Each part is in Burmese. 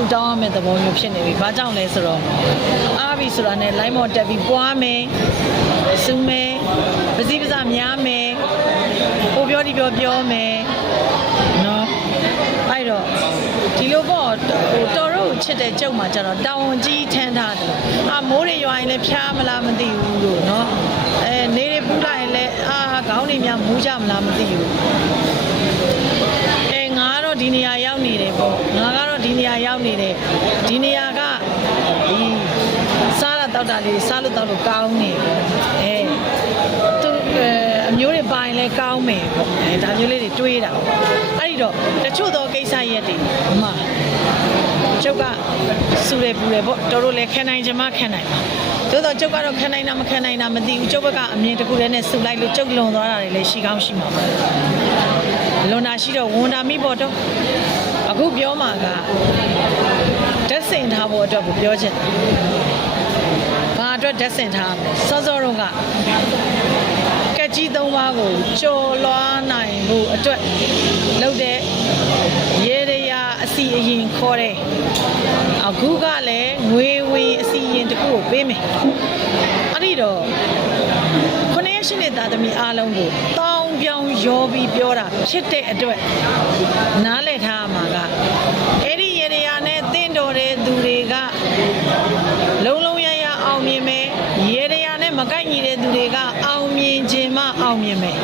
ဆူတောင်းရမယ့်သဘောမျိုးဖြစ်နေပြီ။ဘာကြောင့်လဲဆိုတော့အားပြီဆိုတာနဲ့ line မော်တက်ပြီးပွားမယ်။စူးမယ်။ပစည်းပစများမယ်။ပိုပြောဒီပြောမယ်။နော်။အဲ့တော့ဒီလိုပေါ့တော်တို့ချစ်တဲ့ကြုံမှာကျတော့တောင်ဝန်ကြီးထမ်းထားတယ်။မိုးတွေရွာရင်လည်းဖျားမလားမသိဘူးလို့နော်။နေတွေပူလိုက်ရင်လည်းခေါင်းတွေများမူးကြမလားမသိဘူး။ငါကတော့ဒီနေရာရောက်နေတယ်ပေါ့။ငါကတော့ဒီနေရာရောက်နေတယ်။ဒီနေရာကဒီစားရတောက်တာလေးစားလို့တောက်လို့ကောင်းနေပေါ့။သူအမျိုးတွေပိုင်လဲကောင်းမယ်ပေါ့။ဒါမျိုးလေးတွေတွေးတာ။အဲ့ဒီတော့တချို့သောကိစ္စရက်တွေကျုပ်ကစူတယ်ပူတယ်ပေါ့တော်တို့လည်းခံနိုင်ချင်မှခံနိုင်ပါသို့တော့ကျုပ်ကတော့ခံနိုင်တာမခံနိုင်တာမသိဘူးကျုပ်ဘက်ကအမြင်တစ်ခုတည်းနဲ့စူလိုက်လို့ကျုပ်လွန်သွားတာတွေလည်းရှိကောင်းရှိမှာပါလွန်တာရှိတော့ဝန်တာမိပေါ့တော့အခုပြောမှာကဓာတ်စင်ထားဖို့အတွက်ကိုပြောချင်တယ်ဘာအတွက်ဓာတ်စင်ထားမလဲစောစောတော့ကကက်ကြီး၃ပါးကိုကြော်လွှားနိုင်ဖို့အတွက်လုပ်တဲ့ရေရအစီအရင်ခေါ်တယ်အခုကလည်းငွေဝင်အစီအရင်တစ်ခုကိုပေးမယ်အဲ့ဒီတော့ခုနှစ်ရှိတဲ့သားသမီးအားလုံးကိုတောင်းပြောင်းရောပြီးပြောတာဖြစ်တဲ့အတွက်နားလည်ထားမှာကအဲ့ဒီရေရနဲ့တင်းတော်တဲ့သူတွေကလုံးလုံးရရအောင်မြင်မယ်ရေရနဲ့မကိုက်ညီတဲ့သူတွေကအောင်မြင်ခြင်းမအောင်မြင်မယ်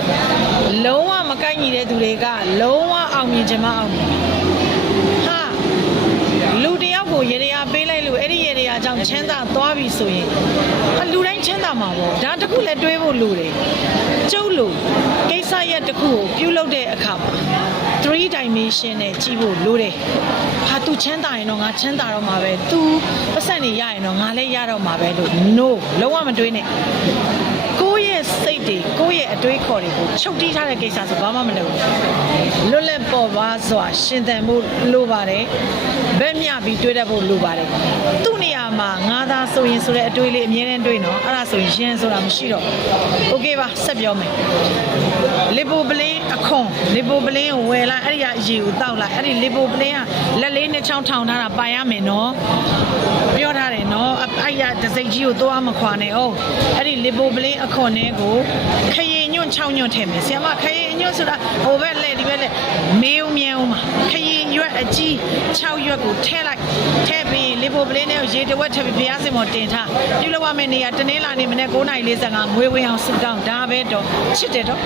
လုံးဝမကိုက်ညီတဲ့သူတွေကလုံးဝအောင်မြင်ခြင်းမအောင်မြင်လူတယောက်ကိုရေရပေးလိုက်လို့အဲ့ဒီရေရကြောင့်ချမ်းသာသွားပြီဆိုရင်လူတိုင်းချမ်းသာမှာပေါ့ဒါတခုလည်းတွေးဖို့လိုတယ်ကျုပ်လို့ကိစ္စရက်တစ်ခုကိုပြုလုပ်တဲ့အခါမှာ3 dimension နဲ့ကြည့်ဖို့လိုတယ်ဟာသူချမ်းသာရင်တော့ငါချမ်းသာတော့မှာပဲသူပတ်စံနေရရင်တော့ငါလည်းရတော့မှာပဲလို့ no လုံးဝမတွေးနဲ့ကိုယ့်ရဲ့စိတ်တွေကိုယ့်ရဲ့အတွေးခေါ်တွေကိုချုပ်တီးထားတဲ့ကိစ္စဆိုဘာမှမလုပ်ဘူးလွတ်လပ်ပေါ်ပါစွာရှင်သန်ဖို့လိုပါတယ်ဘက်မြပြီးတွေးတတ်ဖို့လိုပါတယ်သူ့နေရာမှာငါသာဆိုရင်ဆိုတဲ့အတွေးလေးအမြဲတမ်းတွေးနော်အဲ့ဒါဆိုရင်ဆိုတာမရှိတော့โอเคပါဆက်ပြောမယ်လီပိုပလင်းအခွန်လီပိုပလင်းကိုဝယ်လိုက်အဲ့ဒီအရေကိုတောက်လိုက်အဲ့ဒီလီပိုပလင်းကလက်လေးနဲ့ချောင်းထောင်ထားတာပါရမယ်နော်ပြောထားတယ်နော်အဲ့ရတစိတ်ကြီးကိုသွားမခွာနဲ့ဟုတ်အဲ့ဒီလီပိုပလင်းအခွန်နဲ့ကိုခရင်ညွန့်6ညွန့်ထည့်မယ်ဆရာမခရင်ညွန့်ဆိုတာဟိုဘက်လက်ဒီဘက်လက်မေးဦးမြဲဦးမှာခရင်ရွက်အကြီး6ရွက်ကိုထည့်လိုက်ထည့်ပြီးလီပိုပလင်းနဲ့ရေတဝက်ထည့်ပြီးဘုရားစင်ပေါ်တင်ထားပြုလုပ်ရမယ့်နေရာတနင်္လာနေ့မနေ့9:45ငွေဝင်အောင်စုတောင်းဒါပဲတော့ချစ်တယ်တော့